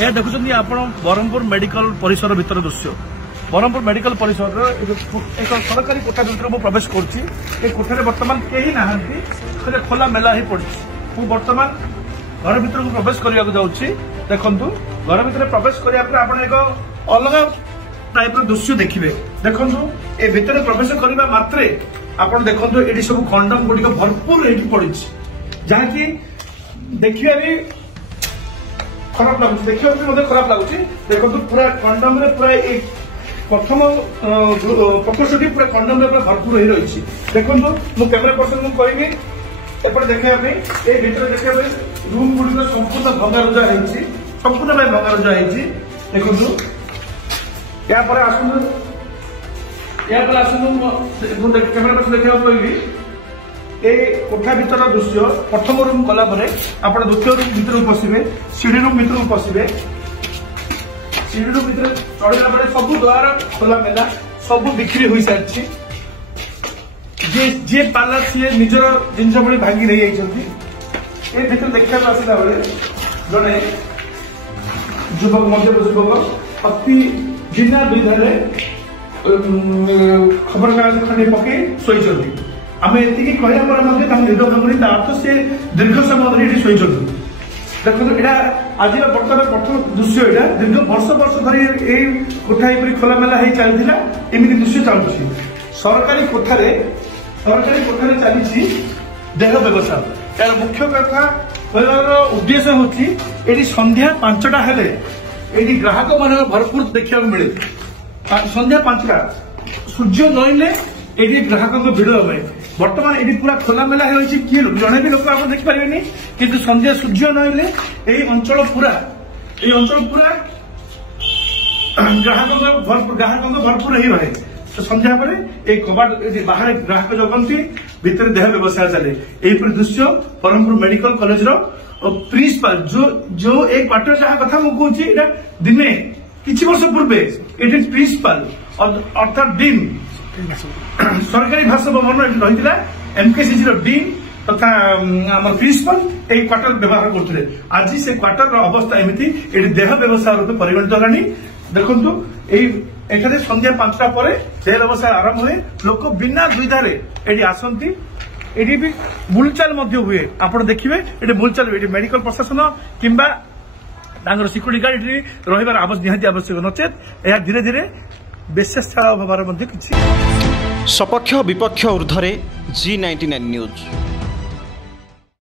यह देखुं आप ब्रह्मपुर मेडिकल परिसर भीतर दृश्य ब्रह्मपुर मेडिकल परिसर एक सरकारी कोठा भर प्रवेश कर बर्तमान कहीं ना खोला मेला ही पड़ी मु बर्तमान घर भर प्रवेश करने जाऊँगी देखु घर भर प्रवेश करने एक अलग टाइप दृश्य देखिए देखु ए भितर प्रवेश करने मात्रे आप देखो ये सब कंडम गुड़िक भरपूर ये पड़ी जहाँकि देखिए भी खराब लगुच देखिए भी खराब लगुच देखो पूरा कंडम पूरा प्रथम प्रकोष्ठी पूरा कंडम भरपूर हो रही देखो मु कैमेरा पर्सन कहबी एपटे देखा ये भीतर देखा रूम गुड़िक संपूर्ण भंगारुजा संपूर्ण भाई भंगारुजा देखो यापर आसू कैमेरा पर्सन देखा कहबी ए कोठा भीतर दृश्य प्रथम रूम गला आप द्वितीय रूम भीतर पशिबे सीढ़ी रूम भीतर पशिबे सीढ़ी रूम भीतर चढ़ा सब द्वार खोला मेला सब बिक्री हो सारी जी पाला सी निजर जिन भाई भांगी नहीं जाती भीतर देखा आसला बेले जड़े युवक मध्यम युवक अति बिना दुविधा खबर कागज खंडे पकई शोई आम ये कहला निर्भर भांगुनी अर्थ से दीर्घ समय धरी शोई देखो यहाँ आज बर्तमान प्रथम दृश्य यहाँ दीर्घ वर्ष धरी यही कोठा खोला मेला हो चलता एमती दृश्य चलुची सरकारी कोठार चली देह व्यवसाय यार मुख्य कथा कहर उद्देश्य हूँ संध्या 5टा हेले ये ग्राहक मान भरपूर देखा मिले संध्या 5टा सूर्य नईले ये ग्राहक भिड़ हे बर्तमान ये पूरा खोला मेला होती किए जड़े भी लोक आप देखिपारे कि संध्या सूर्य नईले यही अंचल पूरा ग्राहक भरपूर ही रहे तो संध्या पर एक कबाट बाहर ग्राहक जगंती भितर देह व्यवसाय चले यही दृश्य ब्रह्मपुर मेडिकल कॉलेज प्रिंसिपाल जो एक क्वार्टर जहाँ कथा मुझे दिने किछि वर्ष पूर्वे ये प्रिंसिपाल अर्थात डीन सरकारी भाषा भवन रही एमकेसीजी डीन तथा प्रिंसिपाल यही क्वार्टर व्यवहार करते आज से क्वार्टर अवस्था एमती ये देह व्यवसाय रूप परिगणित होलानी देखु ये संध्या 5टा पर देह व्यवसाय आरंभ हुए लोक बिना दुविधार ये आसती ये भी बुलचाल हुए आप देखिए ये बुलचाल ये मेडिकल प्रशासन किंबा सिक्यूरीटी गार्ड ये रही निहाती आवश्यक नचेत यह धीरे धीरे बेस्यास्थल होबार किसी सपक्ष विपक्ष ऊर्ध्वे G99 न्यूज।